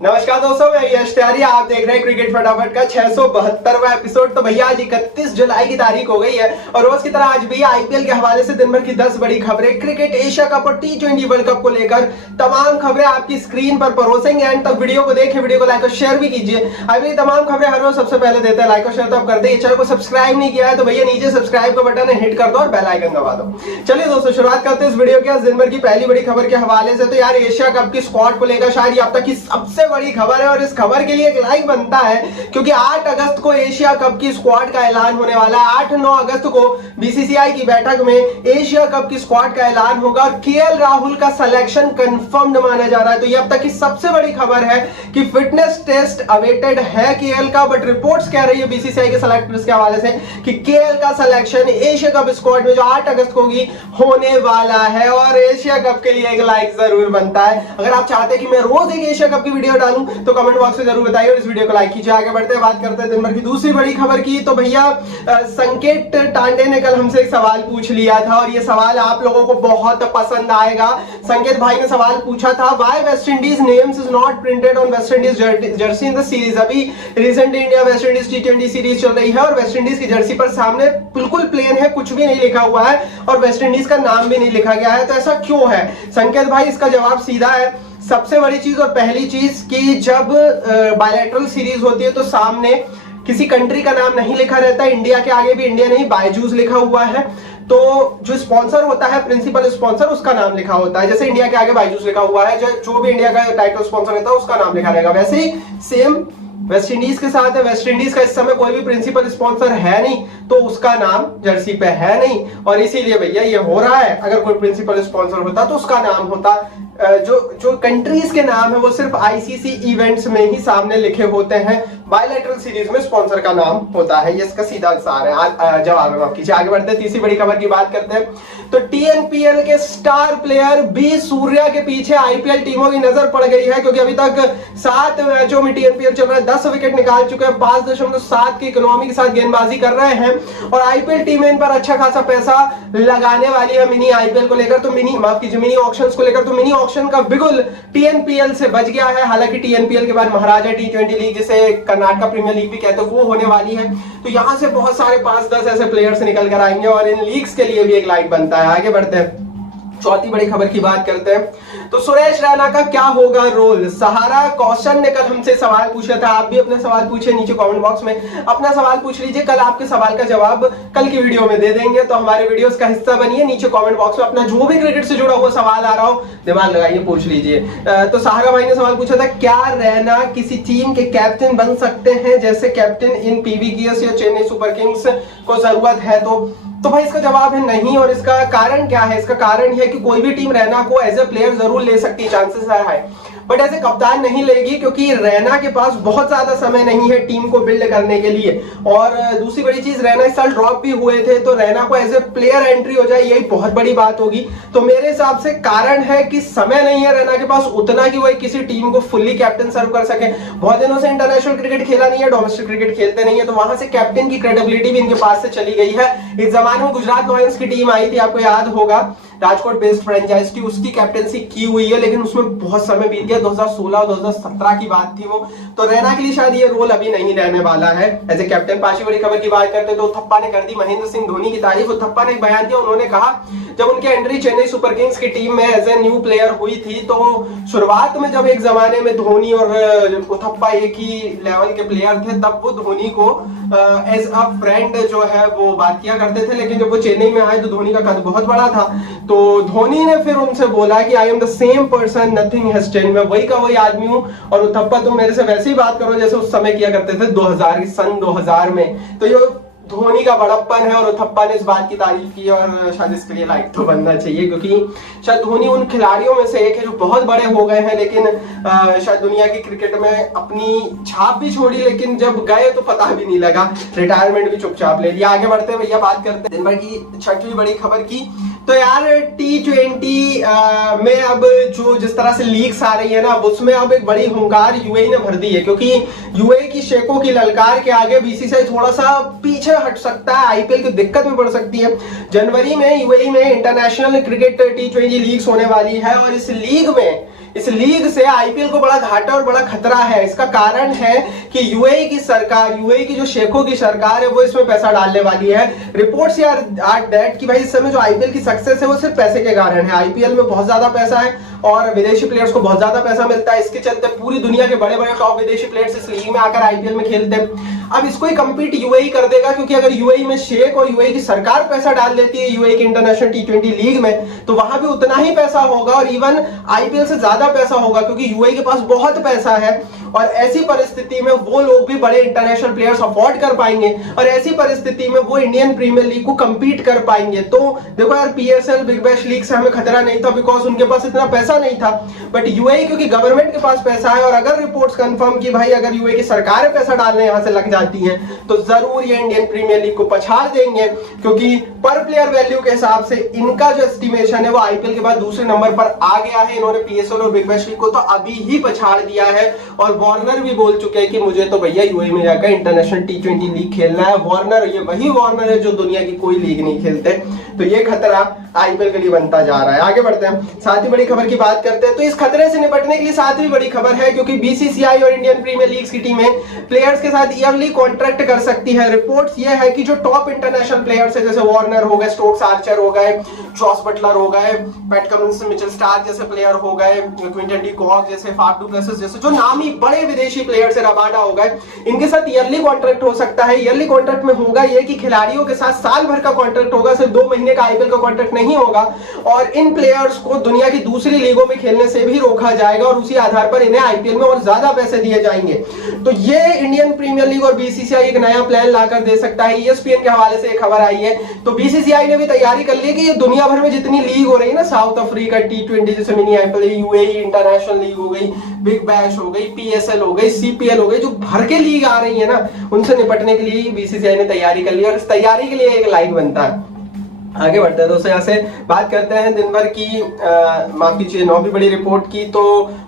नमस्कार दोस्तों, मैं यश तिवारी। आप देख रहे हैं क्रिकेट फटाफट का 672वां एपिसोड। तो भैया आज 31 जुलाई की तारीख हो गई है और रोज की तरह आज भी आईपीएल के हवाले से दिन भर की 10 बड़ी खबरें, क्रिकेट एशिया कप और T20 वर्ल्ड कप को लेकर तमाम खबरें आपकी स्क्रीन पर परोसेंगे। एंड तक वीडियो को देखें, वीडियो को लाइक और शेयर भी कीजिए। अभी तमाम खबरें हर रोज सबसे पहले देते हैं, लाइक और शेयर तो आप कर दे। चैनल को सब्सक्राइब नहीं किया है तो भैया नीचे सब्सक्राइब का बटन है, हिट कर दो और बेल आइकन दबा दो। चलिए दोस्तों, शुरुआत करते हैं इस वीडियो के दिन भर की पहली बड़ी खबर के हवाले से। तो यार एशिया कप की स्क्वाड को लेकर शायद अब तक की सबसे बड़ी खबर है और इस खबर के लिए एक लाइक बनता है क्योंकि 8 अगस्त को एशिया कप की स्क्वाड का ऐलान होने वाला है। 8-9 अगस्त को बीसीसीआई की बैठक में एशिया कप की स्क्वाड का ऐलान होगा और केएल राहुल का सिलेक्शन कंफर्म्ड माना जा रहा है। तो ये अब तक की सबसे बड़ी खबर है कि फिटनेस टेस्ट अवेटेड है केएल का, बट रिपोर्ट्स कह रही है बीसीसीआई के सेलेक्टर्स के हवाले से कि केएल का सिलेक्शन एशिया कप स्क्वाड में जो 8 अगस्त को होगी होने वाला है। और एशिया कप के लिए एक लाइक जरूर बनता है। अगर आप चाहते हैं कि मैं रोज एक एशिया कप की वीडियो डालूं तो कमेंट बॉक्स में जरूर बताइए और इस वीडियो को लाइक कीजिए। आगे बढ़ते हैं, बात करते हैं दिन भर की दूसरी बड़ी खबर की। तो भैया संकेत टांडे ने कल हमसे एक सवाल पूछ लिया था और ये सवाल आप लोगों को बहुत पसंद आएगा। संकेत भाई ने सवाल पूछा था, why West Indies names is not printed on West Indies jersey in the series. अभी recent India West Indies T20 series चल रही है और वेस्ट इंडीज की जर्सी पर सामने बिल्कुल प्लेन है, कुछ भी नहीं लिखा हुआ है और वेस्ट इंडीज का नाम भी नहीं लिखा गया है। तो ऐसा क्यों है संकेत भाई? इसका जवाब सीधा है। सबसे बड़ी चीज और पहली चीज कि जब बायलैटरल सीरीज होती है तो सामने किसी कंट्री का नाम नहीं लिखा रहता है। इंडिया के आगे भी इंडिया नहीं बायजूस लिखा हुआ है, तो जो स्पॉन्सर होता है, प्रिंसिपल स्पॉन्सर, उसका नाम लिखा होता है। जैसे इंडिया के आगे बायजूस लिखा हुआ है, जो भी इंडिया का टाइटल स्पॉन्सर रहता है उसका नाम लिखा रहेगा। वैसे ही सेम वेस्ट इंडीज के साथ है। वेस्ट इंडीज का इस समय कोई भी प्रिंसिपल स्पॉन्सर है नहीं तो उसका नाम जर्सी पे है नहीं और इसीलिए भैया ये हो रहा है। अगर कोई प्रिंसिपल स्पॉन्सर होता तो उसका नाम होता। जो कंट्रीज के नाम है वो सिर्फ आईसीसी इवेंट्स में ही सामने लिखे होते हैं। बायलैटरल सीरीज में स्पॉन्सर का नाम होता है। ये इसका सीधा आंसर है, जवाब है। माफ कीजिए। आगे बढ़ते हैं, तीसरी बड़ी खबर की बात करते हैं। तो टीएनपीएल के स्टार प्लेयर बी सूर्या के पीछे आईपीएल टीमों की नजर पड़ गई है क्योंकि अभी तक 7 मैचों में टीएनपीएल चल रहा है, 10 विकेट निकाल चुके हैं, 5.7 की इकोनॉमी के साथ गेंदबाजी कर रहे हैं और आईपीएल टीमें इन पर अच्छा खासा पैसा लगाने वाली है मिनी आईपीएल को लेकर। तो मिनी ऑक्शंस को लेकर तो मिनी ऑक्शन का बिगुल टीएनपीएल से बच गया है। हालांकि टीएनपीएल के बाद महाराजा T20 लीग, जिसे कर्नाटका प्रीमियर लीग भी कहते हैं, वो होने वाली है। तो यहां से बहुत सारे 5-10 ऐसे प्लेयर्स निकल कर आएंगे और इन लीग्स के लिए भी एक लाइक बनता है। आगे बढ़ते हैं, चौथी बड़ी खबर की बात करते हैं। तो सुरेश रैना का क्या होगा रोल? सहारा कौशन ने कल हमसे सवाल पूछा था। आप भी अपने सवाल पूछे, नीचे कमेंट बॉक्स में अपना सवाल पूछ लीजिए। कल आपके सवाल का जवाब कल की वीडियो में दे देंगे। तो हमारे वीडियोस का हिस्सा बनिए। नीचे कमेंट बॉक्स में अपना जो भी क्रिकेट से जुड़ा हुआ सवाल आ रहा हो दिमाग लगाइए, पूछ लीजिए। तो सहारा भाई ने सवाल पूछा था, क्या रैना किसी टीम के कैप्टन बन सकते हैं जैसे कैप्टन इन पीवी या चेन्नई सुपर किंग्स को जरूरत है? तो भाई इसका जवाब है नहीं। और इसका कारण क्या है? इसका कारण यह है कि कोई भी टीम रैना को एज ए प्लेयर जरूर ले सकती है, चांसेस है, बट एज ए कप्तान नहीं लेगी क्योंकि रैना के पास बहुत ज्यादा समय नहीं है टीम को बिल्ड करने के लिए। और दूसरी बड़ी चीज, रैना इस साल ड्रॉप भी हुए थे तो रैना को एज ए प्लेयर एंट्री हो जाए, यही बहुत बड़ी बात होगी। तो मेरे हिसाब से कारण है कि समय नहीं है रैना के पास उतना कि वो किसी टीम को फुल्ली कैप्टन सर्व कर सके। बहुत दिनों से इंटरनेशनल क्रिकेट खेला नहीं है, डोमेस्टिक क्रिकेट खेलते नहीं है, तो वहां से कैप्टन की क्रेडिबिलिटी भी इनके पास से चली गई है। इस जमाने में गुजरात लॉयंस की टीम आई थी, आपको याद होगा, राजकोट बेस्ड फ्रेंचाइज की, उसकी कैप्टनसी की हुई है लेकिन उसमें बहुत समय बीत गया। 2016 2017 की बात थी वो। तो रैना के लिए शायद ये रोल अभी नहीं रहने वाला है एज ए कैप्टन। पांचवी बड़ी खबर की बात करते हैं तो उथप्पा ने कर दी महेंद्र सिंह धोनी की तारीफ। उथप्पा ने एक बयान दिया, उन्होंने कहा जब उनकी एंट्री चेन्नई सुपर किंग्स की टीम में एज ए न्यू प्लेयर हुई थी तो शुरुआत में जब एक जमाने में धोनी और उथप्पा एक ही लेवल के प्लेयर थे तब वो धोनी को एज अ फ्रेंड जो है वो बात किया करते थे, लेकिन जब वो चेन्नई में आए तो धोनी का कद बहुत बड़ा था। तो धोनी ने फिर उनसे बोला कि I am the same person, nothing has changed, मैं वही का वही आदमी हूं और उथप्पा तुम मेरे से वैसे ही बात करो जैसे उस समय किया करते थे 2000 में। तो ये धोनी का बड़प्पन है और उथप्पा ने इस बात की तारीफ की और शायद इसके लिए लाइक तो बनना चाहिए क्योंकि शायद धोनी उन खिलाड़ियों में से एक है जो बहुत बड़े हो गए हैं लेकिन शायद दुनिया की क्रिकेट में अपनी छाप भी छोड़ी, लेकिन जब गए तो पता भी नहीं लगा, रिटायरमेंट भी चुपचाप ले लिया। आगे बढ़ते भैया, बात करते हैं दिन भर की छठवीं बड़ी खबर की। तो यार T20 में अब जो जिस तरह से लीग्स आ रही है ना, उसमें अब एक बड़ी हुंकार यूएई ने भर दी है क्योंकि यूएई की शेखों की ललकार के आगे बीसीसीआई थोड़ा सा पीछे हट सकता है, आईपीएल की दिक्कत में पड़ सकती है। जनवरी में यूएई में इंटरनेशनल क्रिकेट T20 लीग्स होने वाली है और इस लीग में इस लीग से आईपीएल को बड़ा घाटा और बड़ा खतरा है। इसका कारण है कि यूएई की सरकार, यूएई की जो शेखों की सरकार है वो इसमें पैसा डालने वाली है। रिपोर्ट्स आर दैट कि भाई इस समय जो आईपीएल की सक्सेस है वो सिर्फ पैसे के कारण है। आईपीएल में बहुत ज्यादा पैसा है और विदेशी प्लेयर्स को बहुत ज्यादा पैसा मिलता है। इसके चलते पूरी दुनिया के बड़े बड़े टॉप विदेशी प्लेयर्स इस लीग में आकर आईपीएल में खेलते हैं। अब इसको ही कम्पीट यूएई कर देगा, क्योंकि अगर यूएई में शेख और यूएई की सरकार पैसा डाल देती है यूएई की इंटरनेशनल टी20 लीग में, तो वहां भी उतना ही पैसा होगा और इवन आईपीएल से ज्यादा पैसा होगा, क्योंकि यूएई के पास बहुत पैसा है। और ऐसी परिस्थिति में वो लोग भी बड़े इंटरनेशनल प्लेयर्स अफोर्ड कर पाएंगे और ऐसी परिस्थिति में वो इंडियन प्रीमियर लीग को कम्पीट कर पाएंगे। तो देखो यार, पीएसएल, बिग बैश लीग से हमें खतरा नहीं था बिकॉज उनके पास इतना पैसा नहीं था, बट यूएई क्योंकि गवर्नमेंट के पास पैसा है और अगर रिपोर्ट्स कंफर्म की भाई अगर यूएई की सरकारें पैसा डालने यहां से लग जाती हैं तो जरूर ये इंडियन प्रीमियर लीग को पछाड़ देंगे, क्योंकि पर प्लेयर वैल्यू के हिसाब से इनका जो एस्टिमेशन है वो आईपीएल के बाद दूसरे नंबर पर आ गया है। इन्होंने पीएसएल और बिग बैश लीग को तो अभी ही पछाड़ दिया है और वार्नर भी बोल चुके हैं कि मुझे तो भैया यूएई में जाकर इंटरनेशनल टी20 लीग खेलना है। वार्नर, ये वही वार्नर है जो दुनिया की कोई लीग नहीं खेलते। तो ये खतरा आईपीएल के लिए बनता जा रहा है। आगे बढ़ते हैं, साथ ही बड़ी खबर की बात करते हैं। तो इस खतरे से निपटने के लिए साथ ही बड़ी खबर है, क्योंकि बीसीसीआई और इंडियन प्रीमियर लीग की टीमें प्लेयर्स के साथ ईयरली कॉन्ट्रैक्ट कर सकती है। रिपोर्ट्स ये है कि जो टॉप इंटरनेशनल प्लेयर्स है, जैसे वार्नर हो गए, स्टोक्स आर्चर हो गए, जॉस बटलर हो गए, पैट कमिंस, मिचेल स्टार्क जैसे प्लेयर हो गए, क्विंटन डी कॉक जैसे, फाफ डू प्लेसिस जैसे जो नामी बड़े विदेशी प्लेयर्स है, रबाडा हो गए, इनके साथ ईयरली कॉन्ट्रैक्ट हो सकता है। ईयरली कॉन्ट्रैक्ट में होगा ये कि खिलाड़ियों के साथ साल भर का कॉन्ट्रैक्ट होगा, सिर्फ 2 महीने का आईपीएल का कॉन्ट्रैक्ट नहीं होगा और इन प्लेयर्स को दुनिया की दूसरी लीगों में खेलने से भी रोका जाएगा और उसी आधार पर इन्हें आईपीएल में और ज्यादा पैसे दिए जाएंगे। तो ये इंडियन प्रीमियर लीग और बीसीसीआई एक नया प्लान लाकर दे सकता है। ईएसपीएन के हवाले से एक खबर आई है, तो बीसीसीआई ने भी तैयारी कर ली है कि ये दुनिया भर में जितनी लीग हो रही है ना, साउथ अफ्रीका टी20 जैसे mini IPL, UAE international league हो गई, बिग बैश हो गई, पीएसएल हो गई, सीपीएल हो गई, जो भर के लीग आ रही है ना, उनसे निपटने के लिए बीसीसीआई ने तैयारी कर ली और इस तैयारी के लिए एक लाइक बनता है। आगे बढ़ते हैं दोस्तों, यहाँ से बात करते हैं दिन भर की माफ कीजिए 9वीं बड़ी रिपोर्ट की। तो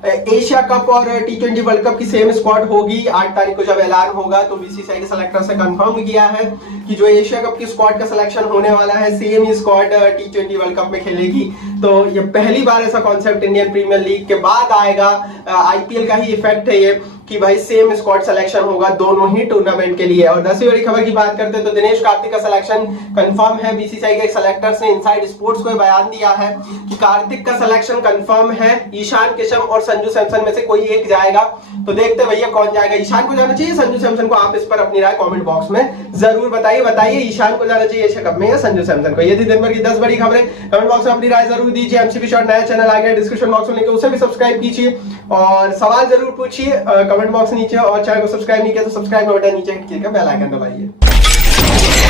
एशिया कप और टी20 वर्ल्ड कप की सेम स्क्वाड होगी। 8 तारीख को जब ऐलान होगा तो बीसीसीआई के सेलेक्टर से कंफर्म किया है कि जो एशिया कप की स्क्वाड का सिलेक्शन होने वाला है सेम ही स्क्वाड टी20 वर्ल्ड कप में खेलेगी। तो ये पहली बार ऐसा कॉन्सेप्ट इंडियन प्रीमियर लीग के बाद आएगा। आईपीएल का ही इफेक्ट है ये कि भाई सेम स्क्वाड सिलेक्शन होगा दोनों ही टूर्नामेंट के लिए। और 10वीं बड़ी खबर की बात करते हैं तो दिनेश कार्तिक का सिलेक्शन कंफर्म है। बीसीसीआई के सेलेक्टर्स ने इनसाइड स्पोर्ट्स को बयान दिया है कि कार्तिक का सिलेक्शन कंफर्म है। ईशान किशन और संजू सैमसन में से कोई एक जाएगा। तो देखते हैं भैया कौन जाएगा। ईशान को जाना चाहिए, संजू सैमसन को? आप इस पर अपनी राय कमेंट बॉक्स में जरूर बताइए ईशान को जाना चाहिए एशिया कप में या संजू सैमसन को? ये थी दिन भर की 10 बड़ी खबरें। कमेंट बॉक्स में अपनी राय जरूर दीजिए। एमसीबी शॉट नया चैनल आ गया, डिस्क्रिप्शन बॉक्स में लिंक है, उसे भी सब्सक्राइब कीजिए और सवाल जरूर पूछिए कमेंट बॉक्स नीचे। और चैनल को सब्सक्राइब नहीं किया तो सब्सक्राइब का बटन नीचे क्लिक करके बेल आइकन दबाइए।